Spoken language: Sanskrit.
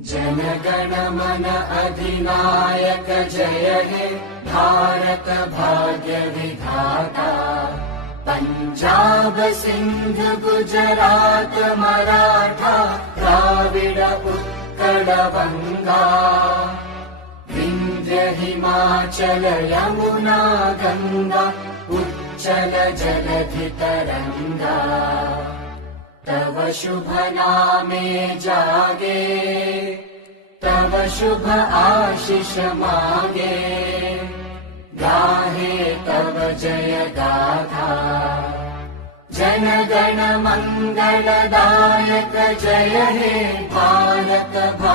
जनगण मन अधिनायक जय हे भारत भाग्य विधाता। पंजाब सिंध गुजरात मराठा द्राविड उत्कल बंगा। विंध्य हिमाचल यमुना गंगा उच्चल जलधि तरंगा। तव शुभ नामे जागे तव शुभ आशीष मागे। गाहे तव जय गाथा जनगण मंगलदायक जय हे भारत भाग्य